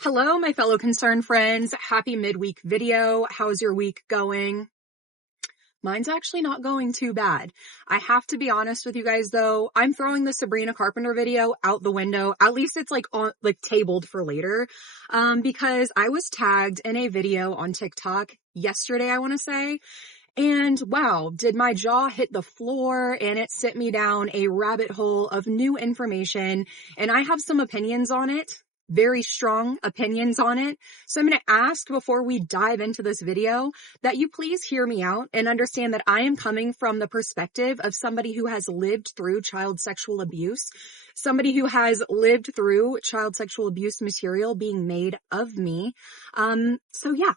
Hello, my fellow concerned friends. Happy midweek video. How's your week going? Mine's actually not going too bad. I have to be honest with you guys though. I'm throwing the Sabrina Carpenter video out the window. At least it's tabled for later. Because I was tagged in a video on TikTok yesterday, I want to say. And wow, did my jaw hit the floor, and it sent me down a rabbit hole of new information, and I have some opinions on it. Very strong opinions on it. So I'm going to ask before we dive into this video that you please hear me out and understand that I am coming from the perspective of somebody who has lived through child sexual abuse, somebody who has lived through child sexual abuse material being made of me. So yeah.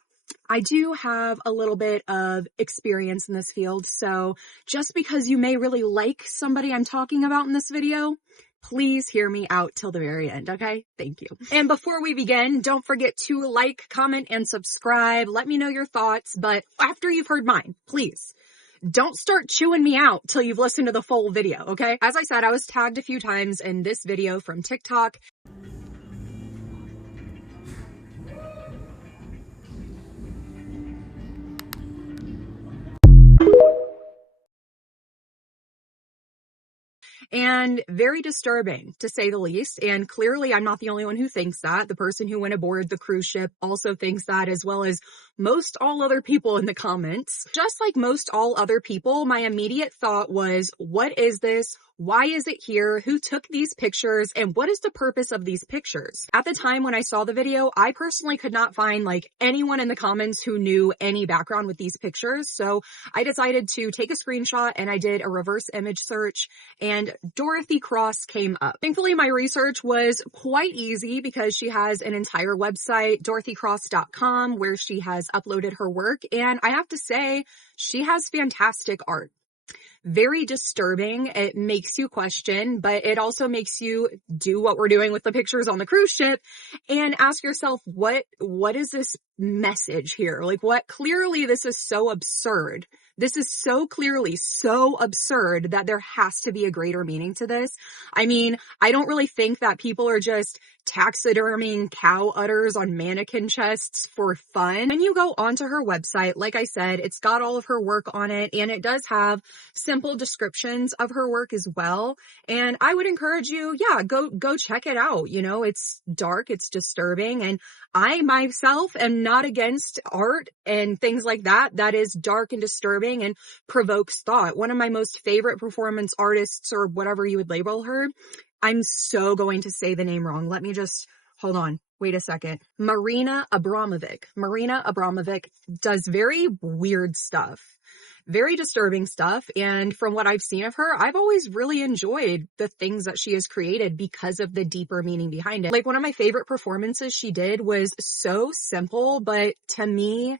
I do have a little bit of experience in this field, so just because you may really like somebody I'm talking about in this video, please hear me out till the very end, okay? Thank you. And before we begin, don't forget to like, comment, and subscribe. Let me know your thoughts, but after you've heard mine, please don't start chewing me out till you've listened to the full video, okay? As I said, I was tagged a few times in this video from TikTok. And very disturbing, to say the least. And clearly, I'm not the only one who thinks that. The person who went aboard the cruise ship also thinks that, as well as most all other people in the comments. Just like most all other people, my immediate thought was, what is this? Why is it here? Who took these pictures? And what is the purpose of these pictures? At the time when I saw the video, I personally could not find anyone in the comments who knew any background with these pictures. So I decided to take a screenshot and I did a reverse image search, and Dorothy Cross came up. Thankfully, my research was quite easy because she has an entire website, dorothycross.com, where she has uploaded her work. And I have to say, she has fantastic art. Very disturbing. It makes you question, but it also makes you do what we're doing with the pictures on the cruise ship and ask yourself, what is this message here? Clearly this is so absurd. This is so clearly so absurd that there has to be a greater meaning to this. I mean, I don't really think that people are just taxiderming cow udders on mannequin chests for fun. When you go onto her website, like I said, it's got all of her work on it, and it does have simple descriptions of her work as well. And I would encourage you, yeah, go check it out. You know, it's dark, it's disturbing, and I myself am not against art and things like that. That is dark and disturbing and provokes thought. One of my most favorite performance artists, or whatever you would label her, I'm so going to say the name wrong. Let me just, hold on. Wait a second. Marina Abramovic. Marina Abramovic does very weird stuff, very disturbing stuff. And from what I've seen of her, I've always really enjoyed the things that she has created because of the deeper meaning behind it. One of my favorite performances she did was so simple, but to me,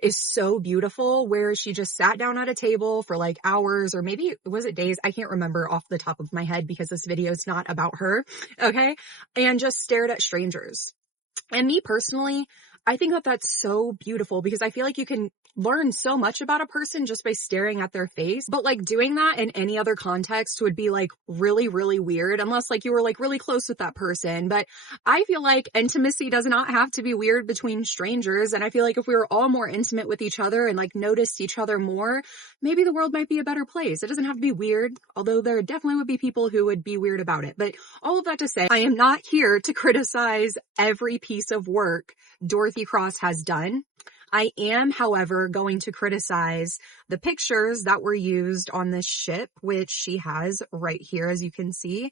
is so beautiful, where she just sat down at a table for hours, or maybe was it days? I can't remember off the top of my head because this video is not about her. Okay. And just stared at strangers. And me personally, I think that that's so beautiful because I feel like you can learn so much about a person just by staring at their face. But doing that in any other context would be really, really weird, unless you were really close with that person. But I feel like intimacy does not have to be weird between strangers. And I feel like if we were all more intimate with each other and noticed each other more, maybe the world might be a better place. It doesn't have to be weird, although there definitely would be people who would be weird about it. But all of that to say, I am not here to criticize every piece of work Dorothy Cross has done. I am, however, going to criticize the pictures that were used on this ship, which she has right here, as you can see.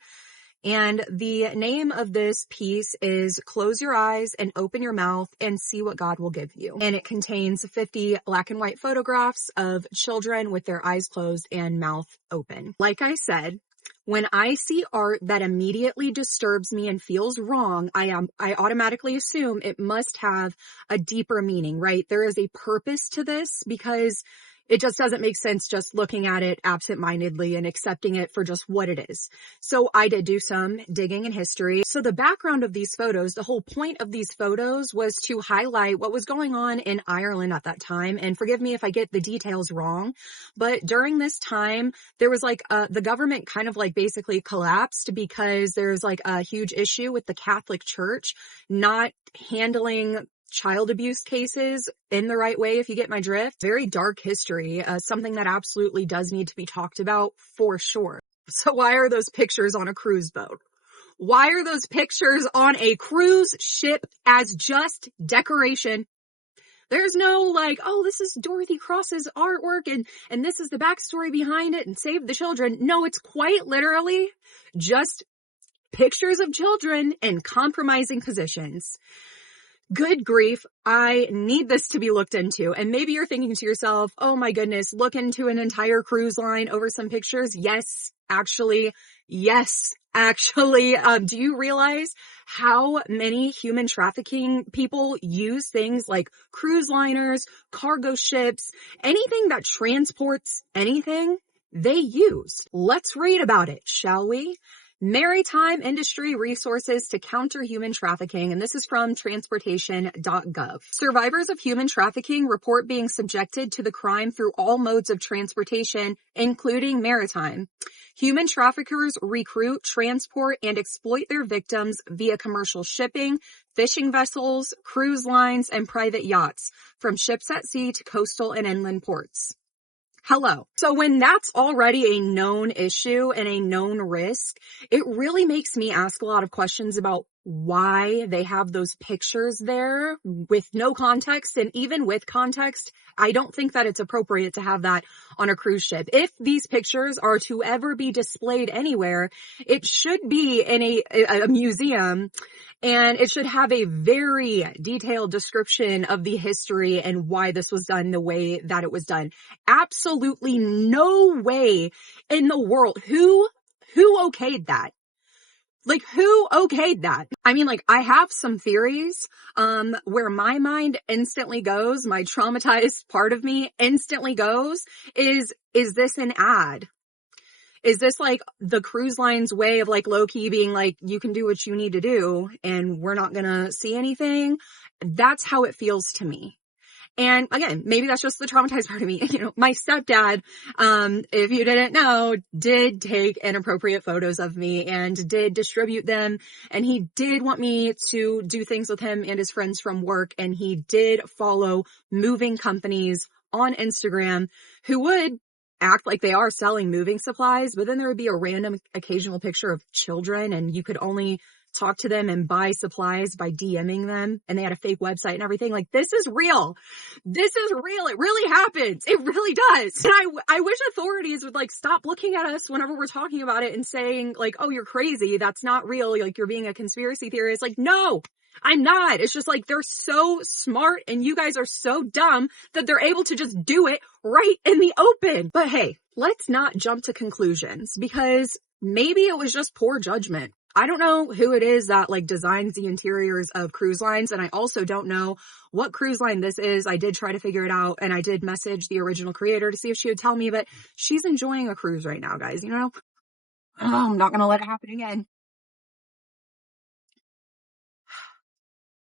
And the name of this piece is Close Your Eyes and Open Your Mouth and See What God Will Give You. And it contains 50 black and white photographs of children with their eyes closed and mouth open. Like I said, when I see art that immediately disturbs me and feels wrong, I automatically assume it must have a deeper meaning, right? There is a purpose to this because, It just doesn't make sense just looking at it absentmindedly and accepting it for just what it is. So I did do some digging in history. So the background of these photos, the whole point of these photos was to highlight what was going on in Ireland at that time. And forgive me if I get the details wrong, but during this time, there was like the government kind of like basically collapsed because there's like a huge issue with the Catholic Church not handling child abuse cases in the right way, if you get my drift. Very dark history, something that absolutely does need to be talked about for sure. So why are those pictures on a cruise boat? Why are those pictures on a cruise ship as just decoration? There's no like, oh, this is Dorothy Cross's artwork and this is the backstory behind it and Save the Children. No, it's quite literally just pictures of children in compromising positions. Good grief, I need this to be looked into. And maybe you're thinking to yourself, oh my goodness, look into an entire cruise line over some pictures. Yes, actually. Do you realize how many human trafficking people use things like cruise liners, cargo ships, anything that transports anything they use? Let's read about it, shall we? Maritime industry resources to counter human trafficking, and this is from transportation.gov. Survivors of human trafficking report being subjected to the crime through all modes of transportation, including maritime. Human traffickers recruit, transport, and exploit their victims via commercial shipping, fishing vessels, cruise lines, and private yachts, from ships at sea to coastal and inland ports. Hello. So when that's already a known issue and a known risk, it really makes me ask a lot of questions about why they have those pictures there with no context. And even with context, I don't think that it's appropriate to have that on a cruise ship. If these pictures are to ever be displayed anywhere, it should be in a museum, and it should have a very detailed description of the history and why this was done the way that it was done. Absolutely no way in the world. Who okayed that? Like, who okayed that? I mean, like, I have some theories, where my mind instantly goes, my traumatized part of me instantly goes, is this an ad? Is this like the cruise line's way of like low-key being like, you can do what you need to do and we're not gonna see anything? That's how it feels to me. And again, maybe that's just the traumatized part of me. You know, my stepdad, if you didn't know, did take inappropriate photos of me and did distribute them. And he did want me to do things with him and his friends from work. And he did follow moving companies on Instagram who would act like they are selling moving supplies, but then there would be a random occasional picture of children and you could only talk to them and buy supplies by DMing them, and they had a fake website and everything. Like, this is real. This is real. It really happens. It really does. And I wish authorities would like stop looking at us whenever we're talking about it and saying like, oh, you're crazy. That's not real. Like, you're being a conspiracy theorist. Like, no, I'm not. It's just like, they're so smart and you guys are so dumb that they're able to just do it right in the open. But hey, let's not jump to conclusions, because maybe it was just poor judgment. I don't know who it is that like designs the interiors of cruise lines, and I also don't know what cruise line this is. I did try to figure it out, and I did message the original creator to see if she would tell me, but she's enjoying a cruise right now, guys, you know? Oh, I'm not gonna let it happen again.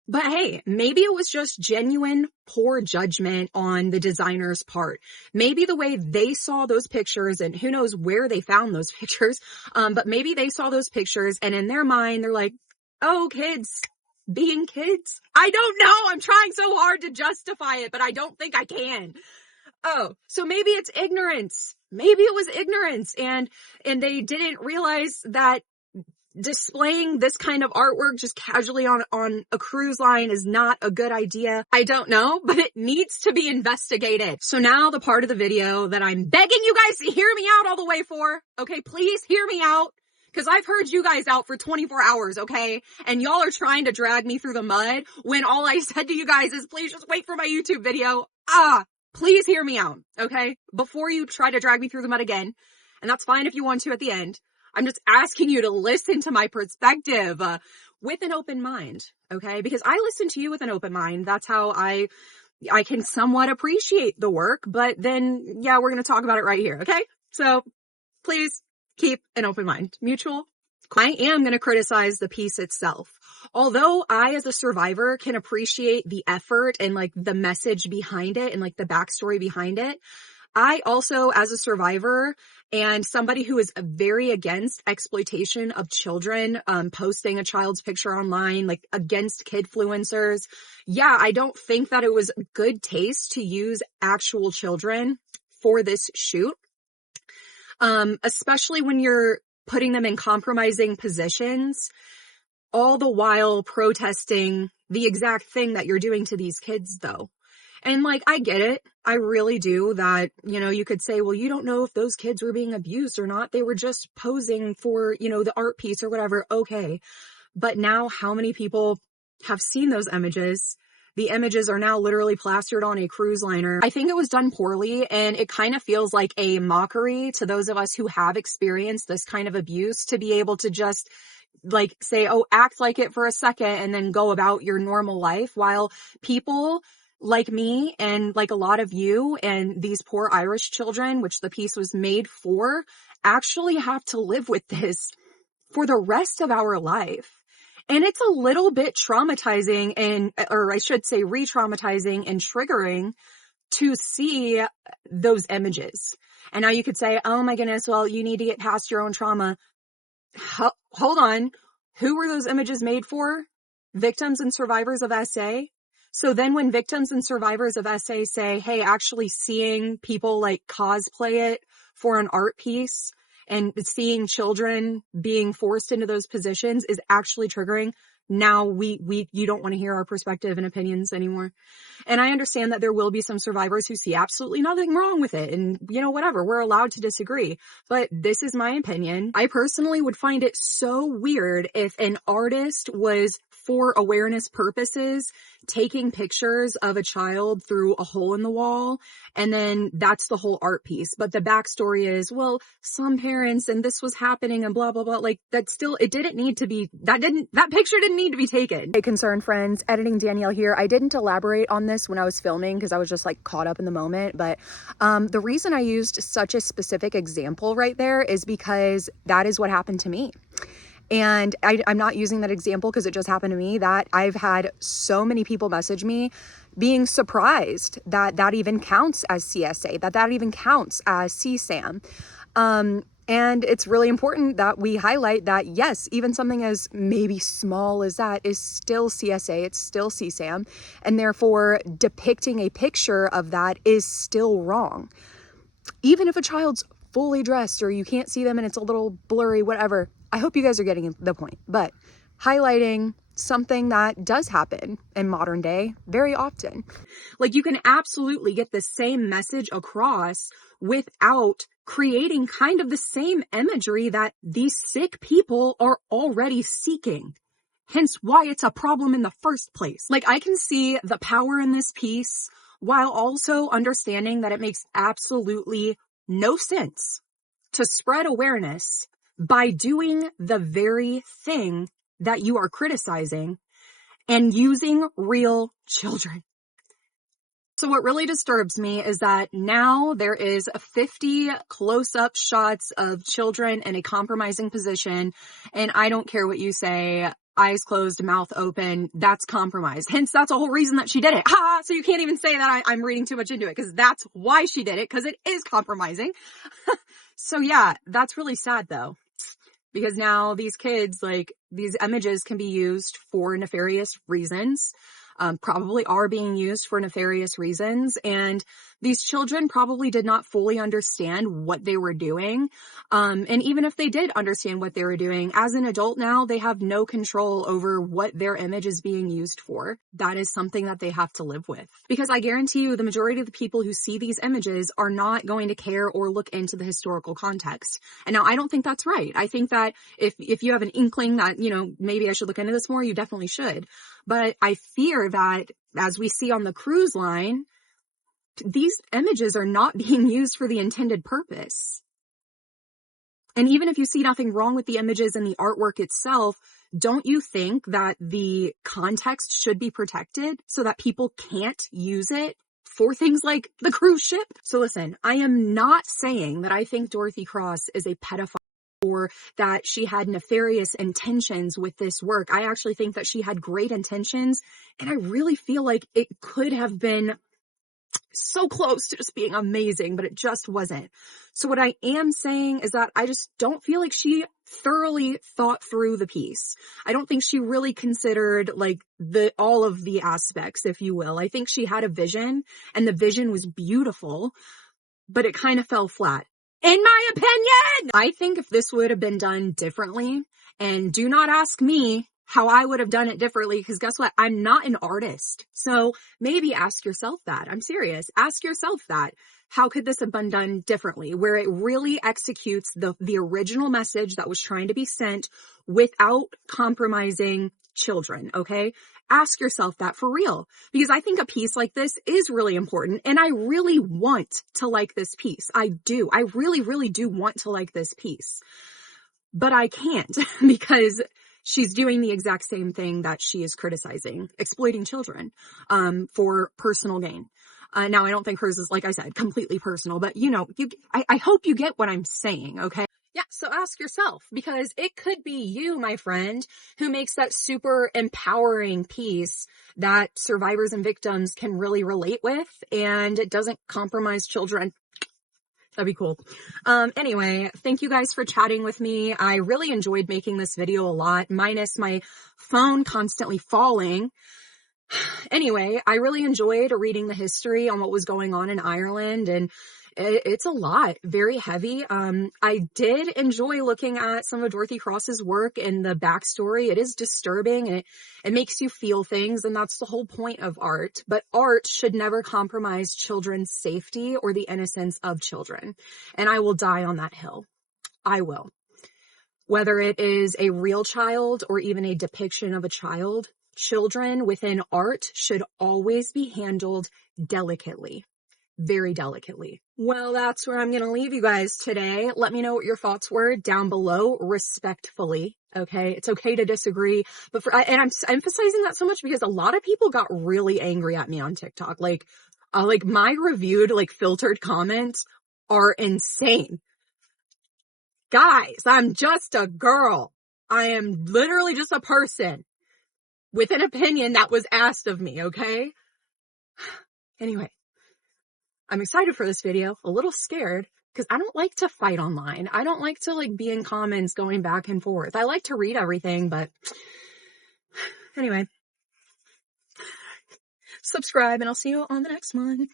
But hey, maybe it was just genuine poor judgment on the designer's part. Maybe the way they saw those pictures, and who knows where they found those pictures, but maybe they saw those pictures and in their mind, they're like, oh, kids being kids. I don't know. I'm trying so hard to justify it, but I don't think I can. Oh, so maybe it's ignorance. Maybe it was ignorance, and they didn't realize that displaying this kind of artwork just casually on a cruise line is not a good idea. I don't know, but it needs to be investigated. So now the part of the video that I'm begging you guys to hear me out all the way for, okay, please hear me out, because I've heard you guys out for 24 hours, okay? And y'all are trying to drag me through the mud when all I said to you guys is, please just wait for my YouTube video. Please hear me out, okay? Before you try to drag me through the mud again, and that's fine if you want to at the end. I'm just asking you to listen to my perspective with an open mind, okay? Because I listen to you with an open mind. That's how I I can somewhat appreciate the work, but then, yeah, we're going to talk about it right here. Okay. So please keep an open mind. Mutual. I am going to criticize the piece itself. Although I, as a survivor, can appreciate the effort and like the message behind it and like the backstory behind it, I also, as a survivor and somebody who is very against exploitation of children, posting a child's picture online, like against kidfluencers. Yeah, I don't think that it was good taste to use actual children for this shoot. Especially when you're putting them in compromising positions, all the while protesting the exact thing that you're doing to these kids though. And like, I get it. I really do that, you could say, well, you don't know if those kids were being abused or not. They were just posing for, the art piece or whatever. Okay. But now how many people have seen those images? The images are now literally plastered on a cruise liner. I think it was done poorly, and it kind of feels like a mockery to those of us who have experienced this kind of abuse to be able to just like say, oh, act like it for a second and then go about your normal life, while people like me and like a lot of you and these poor Irish children, which the piece was made for, actually have to live with this for the rest of our life. And it's a little bit traumatizing or I should say re-traumatizing and triggering to see those images. And now you could say, oh my goodness, well, you need to get past your own trauma. Hold on. Who were those images made for? Victims and survivors of SA. So then when victims and survivors of SA say, hey, actually seeing people like cosplay it for an art piece and seeing children being forced into those positions is actually triggering, now you don't want to hear our perspective and opinions anymore. And I understand that there will be some survivors who see absolutely nothing wrong with it. And, whatever, we're allowed to disagree. But this is my opinion. I personally would find it so weird if an artist was, for awareness purposes, taking pictures of a child through a hole in the wall, and then that's the whole art piece. But the backstory is, well, some parents and this was happening and blah, blah, blah. Like that picture didn't need to be taken. Hey, concerned friends, editing Danielle here. I didn't elaborate on this when I was filming because I was just like caught up in the moment. But the reason I used such a specific example right there is because that is what happened to me. And I'm not using that example because it just happened to me. That I've had so many people message me being surprised that that even counts as CSA, that even counts as CSAM. And it's really important that we highlight that, yes, even something as maybe small as that is still CSA, it's still CSAM, and therefore depicting a picture of that is still wrong. Even if a child's fully dressed or you can't see them and it's a little blurry, whatever. I hope you guys are getting the point, but highlighting something that does happen in modern day very often. Like you can absolutely get the same message across without creating kind of the same imagery that these sick people are already seeking. Hence why it's a problem in the first place. Like I can see the power in this piece while also understanding that it makes absolutely no sense to spread awareness by doing the very thing that you are criticizing and using real children. So what really disturbs me is that now there is 50 close-up shots of children in a compromising position, and I don't care what you say, eyes closed, mouth open, that's compromise. Hence, that's the whole reason that she did it. Ha! So you can't even say that I'm reading too much into it, because that's why she did it, because it is compromising. So yeah, that's really sad though. Because now these kids, like, these images can be used for nefarious reasons, probably are being used for nefarious reasons. And these children probably did not fully understand what they were doing. And even if they did understand what they were doing, as an adult now, they have no control over what their image is being used for. That is something that they have to live with. Because I guarantee you, the majority of the people who see these images are not going to care or look into the historical context. And now I don't think that's right. I think that if you have an inkling that, maybe I should look into this more, you definitely should. But I fear that, as we see on the cruise line, these images are not being used for the intended purpose. And even if you see nothing wrong with the images and the artwork itself, don't you think that the context should be protected so that people can't use it for things like the cruise ship? So listen, I am not saying that I think Dorothy Cross is a pedophile or that she had nefarious intentions with this work. I actually think that she had great intentions, and I really feel like it could have been so close to just being amazing, but it just wasn't. So what I am saying is that I just don't feel like she thoroughly thought through the piece. I don't think she really considered like all of the aspects, if you will. I think she had a vision, and the vision was beautiful, but it kind of fell flat. In my opinion, I think if this would have been done differently, and do not ask me how I would have done it differently, because guess what? I'm not an artist. So maybe ask yourself that. I'm serious. Ask yourself that. How could this have been done differently, where it really executes the original message that was trying to be sent without compromising children, okay? Ask yourself that for real, because I think a piece like this is really important, and I really want to like this piece. I do. I really, really do want to like this piece, but I can't because she's doing the exact same thing that she is criticizing, exploiting children for personal gain. Now, I don't think hers is, like I said, completely personal, but I hope you get what I'm saying, okay? Yeah, so ask yourself, because it could be you, my friend, who makes that super empowering piece that survivors and victims can really relate with, and it doesn't compromise children. That'd be cool. Anyway, thank you guys for chatting with me. I really enjoyed making this video a lot, minus my phone constantly falling. Anyway, I really enjoyed reading the history on what was going on in Ireland, and it's a lot, very heavy. I did enjoy looking at some of Dorothy Cross's work and the backstory. It is disturbing, and it makes you feel things, and that's the whole point of art. But art should never compromise children's safety or the innocence of children. And I will die on that hill. I will. Whether it is a real child or even a depiction of a child, children within art should always be handled delicately. Very delicately. Well, that's where I'm going to leave you guys today. Let me know what your thoughts were down below, respectfully. Okay. It's okay to disagree, but and I'm emphasizing that so much because a lot of people got really angry at me on TikTok. Like my reviewed, filtered comments are insane. Guys, I'm just a girl. I am literally just a person with an opinion that was asked of me. Okay. Anyway. I'm excited for this video, a little scared, because I don't like to fight online. I don't like to be in comments going back and forth. I like to read everything, but anyway, subscribe and I'll see you on the next one.